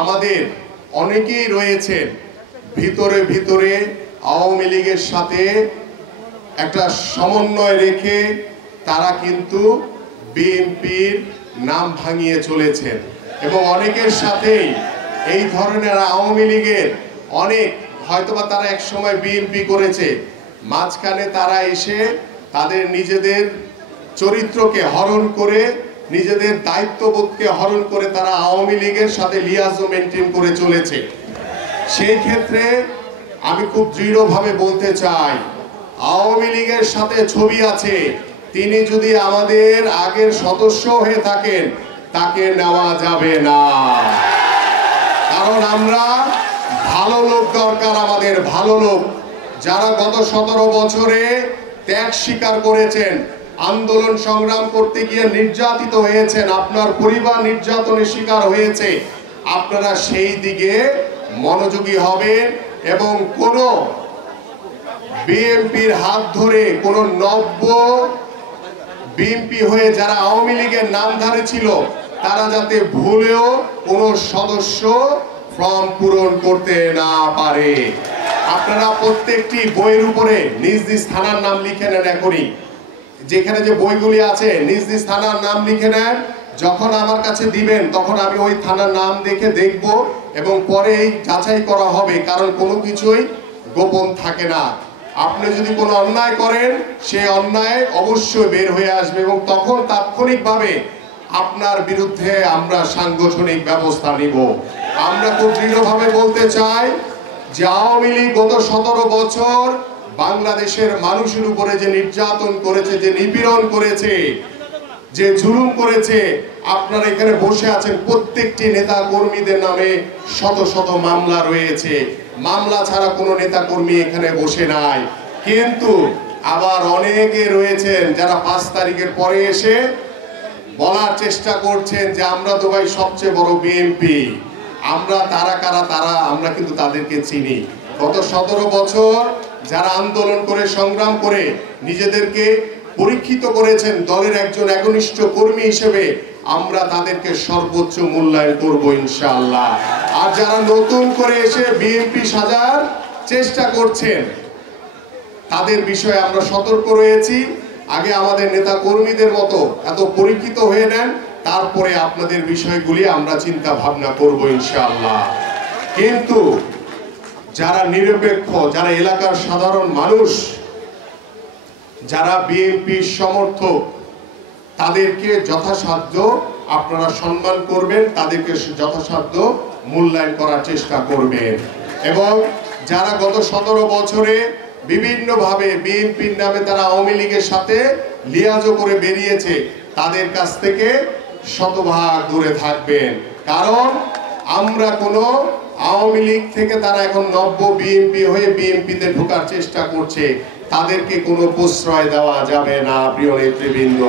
আমাদের অনেকেই রয়েছেন ভিতরে ভিতরে আওয়ামী লীগের সাথে একটা সমন্বয় রেখে তারা কিন্তু বিএনপির নাম ভাঙিয়ে চলেছেন এবং অনেকের সাথেই এই ধরনের আওয়ামী লীগের অনেক হয়তোবা তারা এক সময় বিএনপি করেছে, মাঝখানে তারা এসে তাদের নিজেদের চরিত্রকে হরণ করে নিজেদের দায়িত্ববোধকে হরণ করে তারা আওয়ামী লীগের সাথে লিয়াজো মেনটেন করে চলেছে। সেই ক্ষেত্রে আমি খুব দৃঢ়ভাবে বলতে চাই, আওয়ামী লীগের সাথে ছবি আছে, তিনি যদি আমাদের আগের সদস্য হয়ে থাকেন তাকে নেওয়া যাবে না। কারণ আমরা ভালো লোক দরকার, আমাদের ভালো লোক যারা গত 17 বছরে ত্যাগ স্বীকার করেছেন, আন্দোলন সংগ্রাম করতে গিয়ে নির্যাতিত হয়েছেন, আপনার পরিবার নির্যাতনের শিকার হয়েছে, আপনারা সেই দিকে মনোযোগী হবেন এবং কোন বিএনপির হাত ধরে কোন নব্য বিএনপি হয়ে যারা আওয়ামী লীগের নামধারী ছিল তারা যাতে ভুলেও কোন সদস্য ফর্ম পূরণ করতে না পারে। আপনারা প্রত্যেকটি বইয়ের উপরে নিজ নিজ থানার নাম লিখে নেন, এখনই যেখানে যে বইগুলি আছে নিজ নিজ থানার নাম লিখে নেন। যখন আমার কাছে দিবেন তখন আমি ওই থানার নাম দেখে দেখব এবং পরে যাচাই করা হবে, কারণ কোনো কিছুই গোপন থাকে না। আপনি যদি কোনো অন্যায় করেন সেই অন্যায় অবশ্যই বের হয়ে আসবে এবং তখন তাৎক্ষণিকভাবে আপনার বিরুদ্ধে আমরা সাংগঠনিক ব্যবস্থা নিব। আমরা খুব দৃঢ়ভাবে বলতে চাই যে আওয়ামী লীগ গত 17 বছর বাংলাদেশের মানুষের উপরে যে নির্যাতন করেছে, যে নিপীড়ন করেছে, যে জুলুম করেছে, আপনারা এখানে বসে আছেন, প্রত্যেকটি নেতা কর্মীদের নামে শত শত মামলা রয়েছে। মামলা ছাড়া কোনো নেতা কর্মী এখানে বসে নাই, কিন্তু আবার অনেকে রয়েছেন যারা 5 তারিখের পরে এসে বলার চেষ্টা করছেন যে আমরা তো ভাই সবচেয়ে বড় বিএনপি। আমরা তারা কারা তারা আমরা কিন্তু তাদেরকে চিনি। গত 17 বছর যারা আন্দোলন করে সংগ্রাম করে নিজেদেরকে পরীক্ষিত করেছেন দলের একজন একনিষ্ঠ কর্মী হিসেবে, আমরা তাদেরকে সর্বোচ্চ মূল্যায়ন করব ইনশাআল্লাহ। আর যারা নতুন করে এসে বিএনপি সাজার চেষ্টা করছেন তাদের বিষয়ে আমরা সতর্ক রয়েছি। আগে আমাদের নেতা কর্মীদের মতো এত পরীক্ষিত হয়ে নেন, তারপরে আপনাদের বিষয়গুলি আমরা চিন্তা ভাবনা করব ইনশাআল্লাহ। কিন্তু যারা নিরপেক্ষ, যারা এলাকার সাধারণ মানুষ, যারা বিএনপির সমর্থক, তাদেরকে যথাসাধ্য আপনারা সম্মান করবেন, তাদেরকে যথাসাধ্য মূল্যায়ন করার চেষ্টা করবেন এবং যারা গত 17 বছরে বিভিন্নভাবে বিএনপির নামে তারা আওয়ামী লীগের সাথে লিয়াজো করে বেরিয়েছে তাদের কাছ থেকে শতভাগ দূরে থাকবেন। কারণ আমরা কোনো আওয়ামী লীগ থেকে তারা এখন নব্য বিএনপি হয়ে বিএনপিতে ঢোকার চেষ্টা করছে, তাদেরকে কোনো প্রশ্রয় দেওয়া যাবে না প্রিয় নেতৃবৃন্দ।